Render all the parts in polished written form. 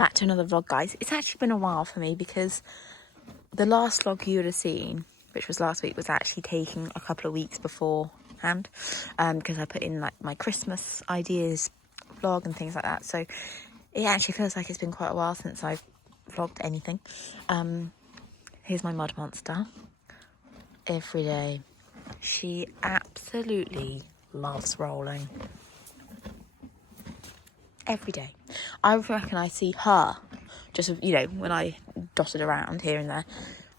back to another vlog, guys. It's actually been a while for me because the last vlog you would have seen, which was last week, was actually taking a couple of weeks beforehand, because I put in like my Christmas ideas vlog and things like that. So it actually feels like it's been quite a while since I've vlogged anything. Here's my mud monster. Every day she absolutely loves rolling. Every day. I reckon I see her, just, you know, when I dotted around here and there,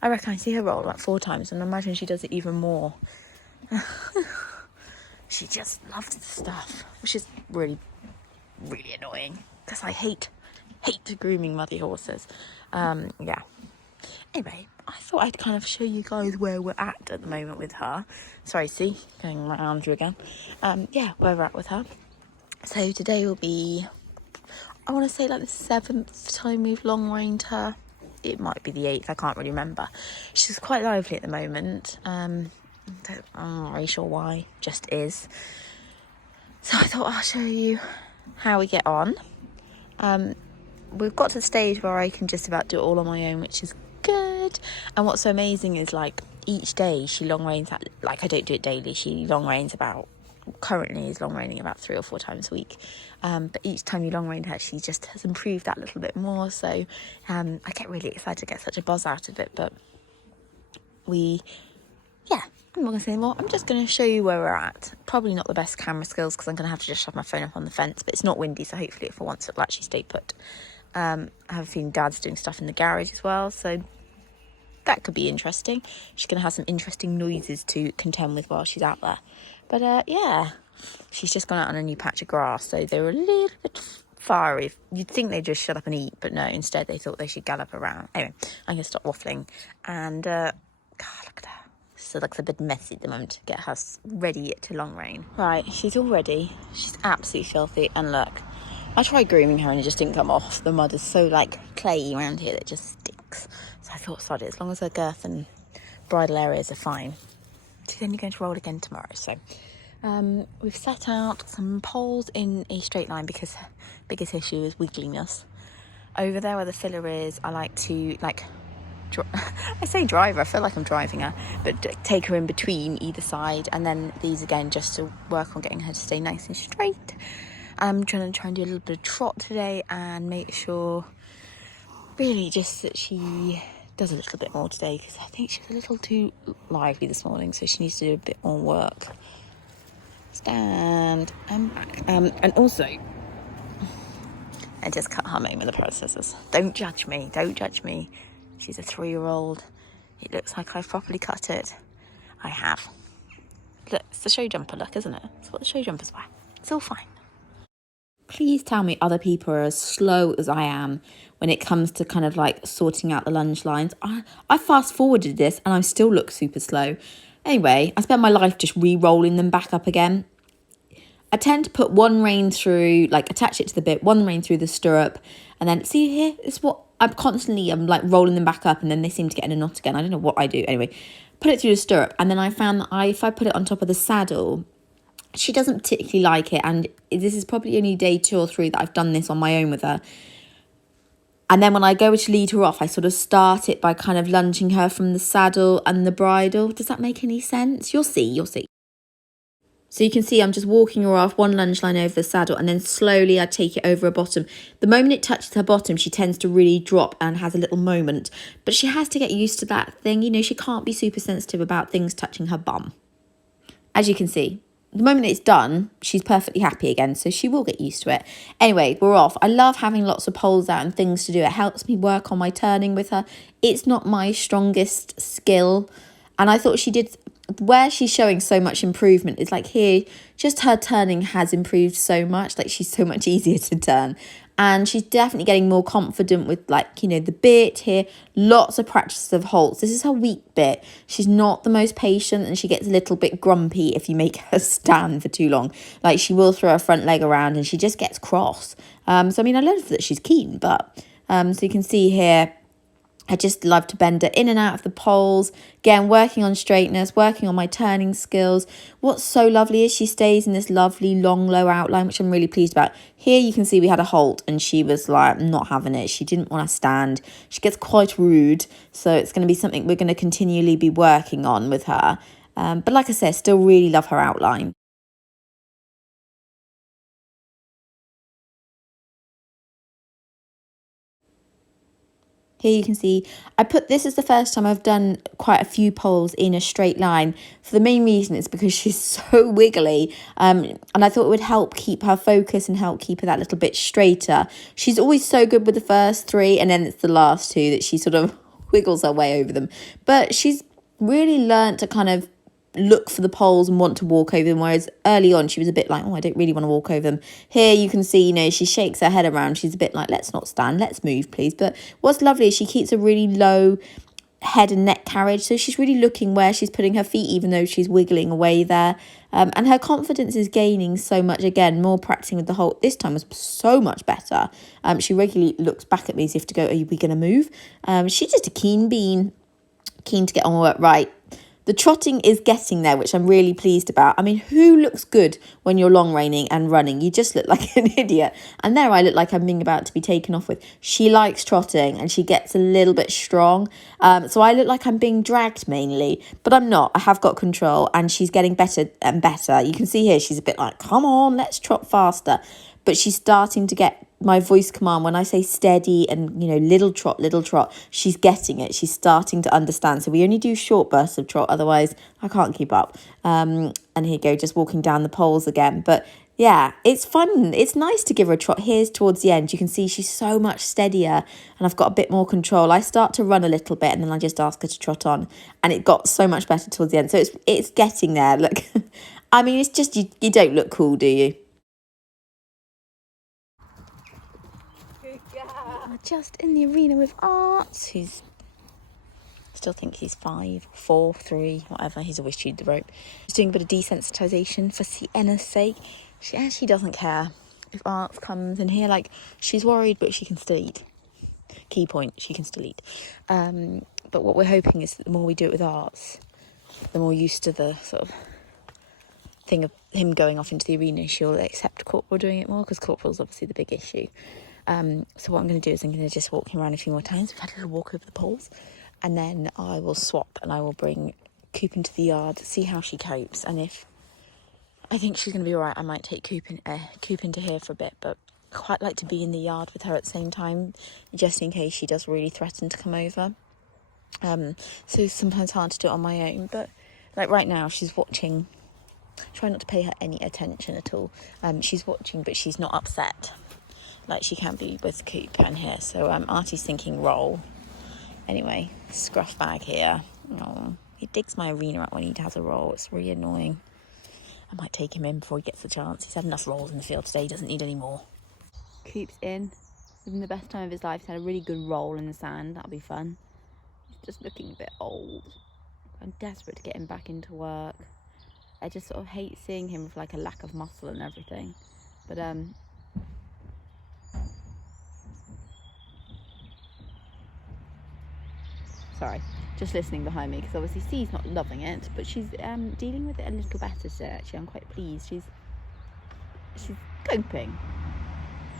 I reckon I see her roll like 4 times, and I imagine she does it even more. She just loves the stuff, which is really, really annoying, because I hate grooming muddy horses. Yeah. Anyway, I thought I'd kind of show you guys where we're at the moment with her. Sorry, see, going around you again. Yeah, where we're at with her. So today will be, I want to say, like the 7th time we've long reined her. It might be the 8th, I can't really remember. She's quite lively at the moment. I'm not really sure why, just is. So I thought I'll show you how we get on. We've got to the stage where I can just about do it all on my own, which is good. And what's so amazing is, like, each day she long reins at, like, I don't do it daily, she long reins about, currently is long reining about 3 or 4 times a week, but each time you long rein her, she just has improved that little bit more. So I get really excited to get such a buzz out of it. But I'm not gonna say more. I'm just gonna show you where we're at. Probably not the best camera skills, because I'm gonna have to just shove my phone up on the fence, but it's not windy, so hopefully for once it'll actually stay put. I have seen Dad's doing stuff in the garage as well, so that could be interesting. She's gonna have some interesting noises to contend with while she's out there. But yeah, she's just gone out on a new patch of grass, so they were a little bit fiery. You'd think they'd just shut up and eat, but no, instead they thought they should gallop around. Anyway, I'm going to stop waffling. And, God, look at her. She looks a bit messy at the moment to get her ready to long rein. Right, she's all ready. She's absolutely filthy. And look, I tried grooming her and it just didn't come off. The mud is so, like, clayey around here that it just stinks. So I thought, sod it, as long as her girth and bridle areas are fine. She's only going to roll again tomorrow. So we've set out some poles in a straight line, because her biggest issue is wiggliness. Over there where the filler is, I like to, like, I say drive her, I feel like I'm driving her, but take her in between either side, and then these again just to work on getting her to stay nice and straight. I'm trying to do a little bit of trot today and make sure really just that she does a little bit more today, because I think she's a little too lively this morning, so she needs to do a bit more work. Stand and back. And also, I just cut her mane with a pair of scissors. Don't judge me. She's a 3-year-old. It looks like I've properly cut it. I have. Look, it's the show jumper look, isn't it? It's what the show jumpers wear. It's all fine. Please tell me other people are as slow as I am when it comes to kind of like sorting out the lunge lines. I fast forwarded this and I still look super slow. Anyway, I spent my life just re-rolling them back up again. I tend to put one rein through, like attach it to the bit, one rein through the stirrup, and then see here, it's what I'm like rolling them back up, and then they seem to get in a knot again. I don't know what I do. Anyway, put it through the stirrup, and then I found that if I put it on top of the saddle, she doesn't particularly like it, and this is probably only day 2 or 3 that I've done this on my own with her. And then when I go to lead her off, I sort of start it by kind of lunging her from the saddle and the bridle. Does that make any sense? You'll see. So you can see I'm just walking her off, one lunge line over the saddle, and then slowly I take it over her bottom. The moment it touches her bottom, she tends to really drop and has a little moment. But she has to get used to that thing. You know, she can't be super sensitive about things touching her bum. As you can see, the moment it's done, she's perfectly happy again, so she will get used to it. Anyway, we're off. I love having lots of poles out and things to do. It helps me work on my turning with her. It's not my strongest skill, and I thought she did. Where she's showing so much improvement is like here, just her turning has improved so much. Like, she's so much easier to turn, and she's definitely getting more confident with, like, you know, the bit here. Lots of practice of halts. This is her weak bit. She's not the most patient, and she gets a little bit grumpy if you make her stand for too long. Like, she will throw her front leg around and she just gets cross. So I mean, I love that she's keen, but so you can see here, I just love to bend her in and out of the poles. Again, working on straightness, working on my turning skills. What's so lovely is she stays in this lovely long low outline, which I'm really pleased about. Here you can see we had a halt and she was like not having it. She didn't want to stand. She gets quite rude. So it's going to be something we're going to continually be working on with her. But like I said, still really love her outline. Here you can see, this is the first time I've done quite a few poles in a straight line. For the main reason it's because she's so wiggly. And I thought it would help keep her focus and help keep her that little bit straighter. She's always so good with the first three, and then it's the last two that she sort of wiggles her way over them. But she's really learnt to kind of look for the poles and want to walk over them, whereas early on she was a bit like, oh, I don't really want to walk over them. Here you can see, she shakes her head around. She's a bit like, let's not stand, let's move please. But what's lovely is she keeps a really low head and neck carriage, so she's really looking where she's putting her feet, even though she's wiggling away there. And her confidence is gaining so much. Again, more practicing with the whole, this time was so much better. She regularly looks back at me as if to go, are we going to move? She's just a keen bean, keen to get on with it. Right. The trotting is getting there, which I'm really pleased about. I mean, who looks good when you're long reining and running? You just look like an idiot. And there I look like I'm being about to be taken off with. She likes trotting and she gets a little bit strong. So I look like I'm being dragged mainly, but I'm not. I have got control and she's getting better and better. You can see here, she's a bit like, come on, let's trot faster. But she's starting to get my voice command when I say steady and, little trot, she's getting it. She's starting to understand. So we only do short bursts of trot, otherwise I can't keep up. And here you go, just walking down the poles again. But yeah, it's fun. It's nice to give her a trot. Here's towards the end. You can see she's so much steadier and I've got a bit more control. I start to run a little bit and then I just ask her to trot on. And it got so much better towards the end. So it's getting there. Look, I mean, it's just, you don't look cool, do you? Just in the arena with Arts, who's still think he's 5, 4, 3, whatever. He's always chewed the rope. He's doing a bit of desensitization for Sienna's sake. She actually doesn't care if Arts comes in here. Like, she's worried, but she can still eat. Key point, she can still eat. But what we're hoping is that the more we do it with Arts, the more used to the sort of thing of him going off into the arena, she'll accept Corporal doing it more, because Corporal's obviously the big issue. So what I'm going to do is I'm going to just walk him around a few more times. We've had a little walk over the poles, and then I will swap and I will bring Coop into the yard, see how she copes, and if I think she's going to be all right, I might take Coop into here for a bit, but I quite like to be in the yard with her at the same time, just in case she does really threaten to come over. So it's sometimes hard to do it on my own, but like right now she's watching. Try not to pay her any attention at all. She's watching, but she's not upset like she can be with Coop down here. So Artie's thinking roll. Anyway, scruff bag here. Oh, he digs my arena up when he has a roll. It's really annoying. I might take him in before he gets the chance. He's had enough rolls in the field today. He doesn't need any more. Coop's in. Having the best time of his life. He's had a really good roll in the sand. That'll be fun. He's just looking a bit old. I'm desperate to get him back into work. I just sort of hate seeing him with like a lack of muscle and everything. But sorry, just listening behind me, because obviously C's not loving it, but she's dealing with it a little better today. Actually, I'm quite pleased. She's coping.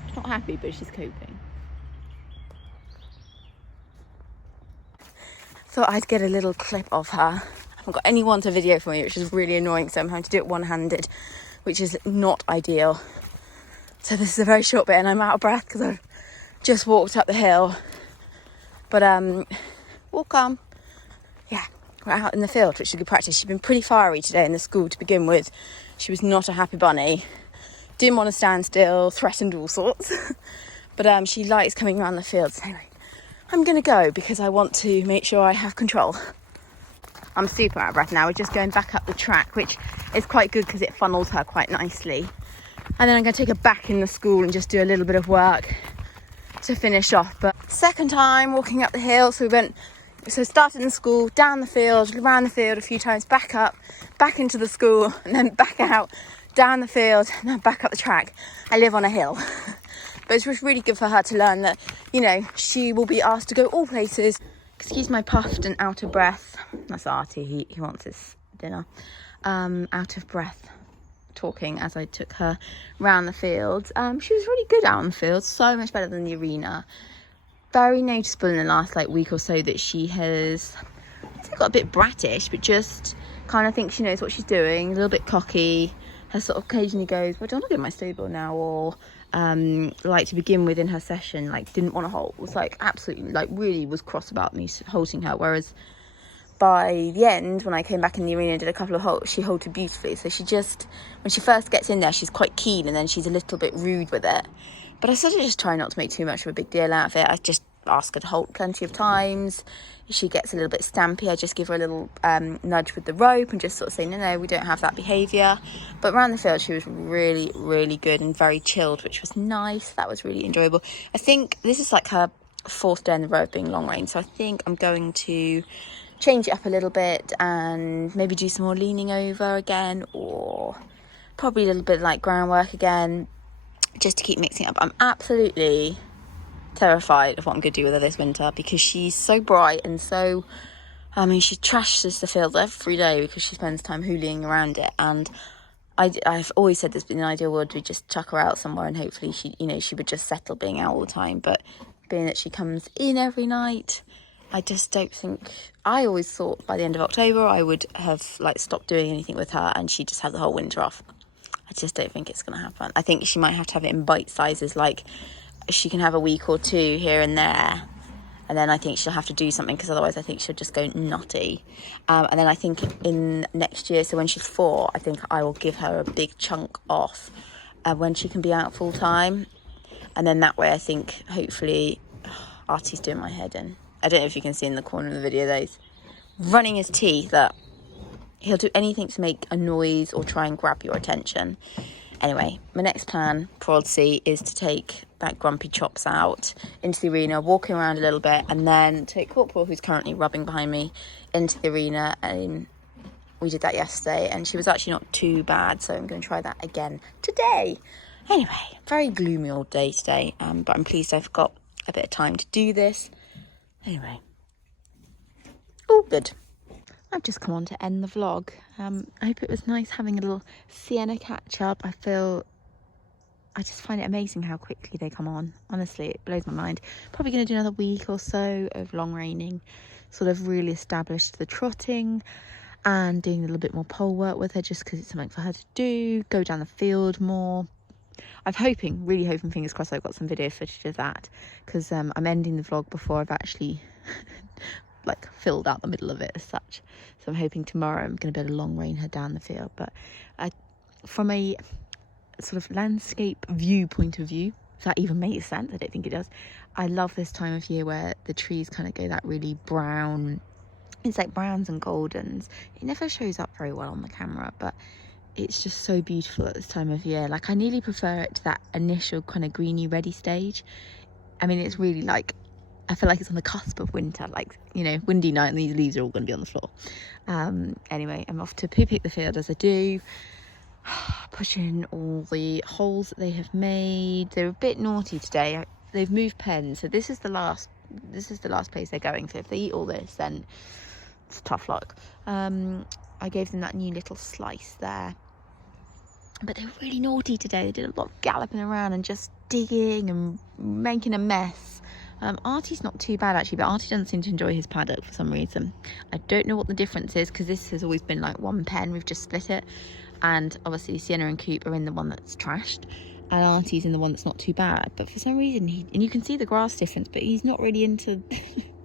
She's not happy, but she's coping. Thought I'd get a little clip of her. I haven't got anyone to video for me, which is really annoying, so I'm having to do it one-handed, which is not ideal. So this is a very short bit and I'm out of breath because I've just walked up the hill. But we'll come. Yeah, we're out in the field, which is good practice. She's been pretty fiery today in the school to begin with. She was not a happy bunny. Didn't want to stand still, threatened all sorts. But she likes coming around the field. So anyway, I'm going to go because I want to make sure I have control. I'm super out of breath now. We're just going back up the track, which is quite good because it funnels her quite nicely. And then I'm going to take her back in the school and just do a little bit of work to finish off. But second time walking up the hill, so started in the school, down the field, around the field a few times, back up, back into the school, and then back out, down the field, and then back up the track. I live on a hill. But it's really good for her to learn that, she will be asked to go all places Excuse my puffed and out of breath. That's Artie, he wants his dinner. Out of breath talking as I took her round the field. She was really good out on the field, so much better than the arena. Very noticeable in the last week or so that she has got a bit brattish, but just kind of thinks she knows what she's doing, a little bit cocky. Her sort of occasionally goes, well, don't I get my stable now? Or to begin with in her session, didn't want to hold, was absolutely really was cross about me holding her, whereas by the end, when I came back in the arena and did a couple of holds, she halted beautifully. So she just, when she first gets in there, she's quite keen, and then she's a little bit rude with it. But I sort of just try not to make too much of a big deal out of it. I just ask her to halt plenty of times. If she gets a little bit stampy, I just give her a little nudge with the rope and just sort of say, no, we don't have that behaviour. But around the field, she was really, really good and very chilled, which was nice. That was really enjoyable. I think this is her 4th day in the row of being long range. So I think I'm going to change it up a little bit and maybe do some more leaning over again, or probably a little bit groundwork again, just to keep mixing it up. I'm absolutely terrified of what I'm going to do with her this winter, because she's so bright and so, she trashes the field every day because she spends time hooling around it. And I've always said this, but in an ideal world we just chuck her out somewhere and hopefully she would just settle being out all the time. But being that she comes in every night, I just don't think, I always thought by the end of October I would have stopped doing anything with her and she'd just have the whole winter off. I just don't think it's going to happen. I think she might have to have it in bite sizes, she can have a week or 2 here and there, and then I think she'll have to do something, because otherwise I think she'll just go nutty. And then I think in next year, so when she's 4, I think I will give her a big chunk off when she can be out full time, and then that way I think hopefully Artie's doing my head in. I don't know if you can see in the corner of the video that he's running his teeth, that he'll do anything to make a noise or try and grab your attention. Anyway, my next plan for Odyssey is to take that grumpy Chops out into the arena, walking around a little bit, and then take Corporal, who's currently rubbing behind me, into the arena. And we did that yesterday and she was actually not too bad, so I'm going to try that again today. Anyway, very gloomy all day today, but I'm pleased I've got a bit of time to do this. Anyway, all good. I've just come on to end the vlog. I hope it was nice having a little Sienna catch up. I just find it amazing how quickly they come on. Honestly, it blows my mind. Probably going to do another week or so of long reining, sort of really established the trotting and doing a little bit more pole work with her, just because it's something for her to do, go down the field more. I'm really hoping, fingers crossed, I've got some video footage of that, because I'm ending the vlog before I've actually filled out the middle of it as such. So I'm hoping tomorrow I'm going to be able to long rein her down the field. But from a sort of landscape view point of view, if that even makes sense, I don't think it does. I love this time of year where the trees kind of go that really brown. It's browns and goldens. It never shows up very well on the camera, but it's just so beautiful at this time of year. I nearly prefer it to that initial kind of greeny ready stage. I mean, it's really I feel like it's on the cusp of winter, windy night and these leaves are all going to be on the floor. Anyway, I'm off to pick the field as I do, push in all the holes that they have made. They're a bit naughty today. They've moved pens, so this is the last place they're going. So if they eat all this, then it's tough luck. I gave them that new little slice there, but they were really naughty today. They did a lot of galloping around and just digging and making a mess. Artie's not too bad actually, but Artie doesn't seem to enjoy his paddock for some reason. I don't know what the difference is, because this has always been one pen. We've just split it, and obviously Sienna and Coop are in the one that's trashed, and Artie's in the one that's not too bad. But for some reason, and you can see the grass difference, but he's not really into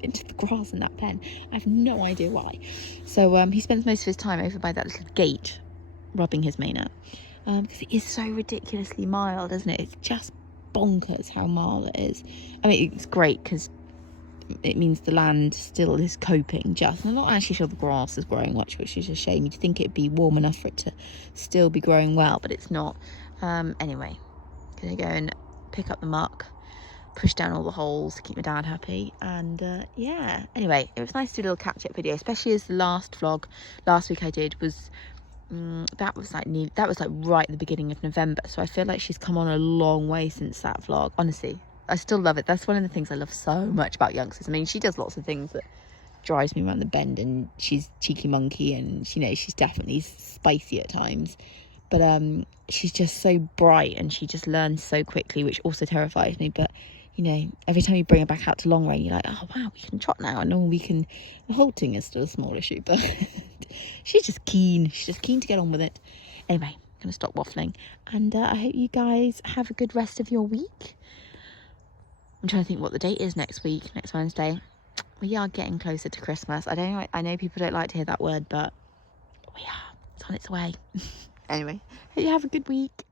into the grass in that pen. I have no idea why. So he spends most of his time over by that little gate, rubbing his mane out, because it is so ridiculously mild, isn't it? It's just bonkers how mild it is. I mean, it's great because it means the land still is coping just. I'm not actually sure the grass is growing much, which is a shame. You'd think it'd be warm enough for it to still be growing well, but it's not. Anyway, gonna go and pick up the muck, push down all the holes to keep my dad happy, and yeah. Anyway, it was nice to do a little catch-up video, especially as the last vlog last week I did was that was right at the beginning of November, so I feel like she's come on a long way since that vlog. Honestly, I still love it. That's one of the things I love so much about youngsters. I mean, she does lots of things that drives me around the bend, and she's cheeky monkey, and you know, she's definitely spicy at times, but she's just so bright and she just learns so quickly, which also terrifies me. But you know, every time you bring her back out to long rein, you're like, oh wow, we can trot now. And halting is still a small issue, but she's just keen to get on with it. Anyway, I'm gonna stop waffling, and I hope you guys have a good rest of your week. I'm trying to think what the date is next Wednesday. We are getting closer to Christmas. I know people don't like to hear that word, but we are. It's on its way. Anyway, hope you have a good week.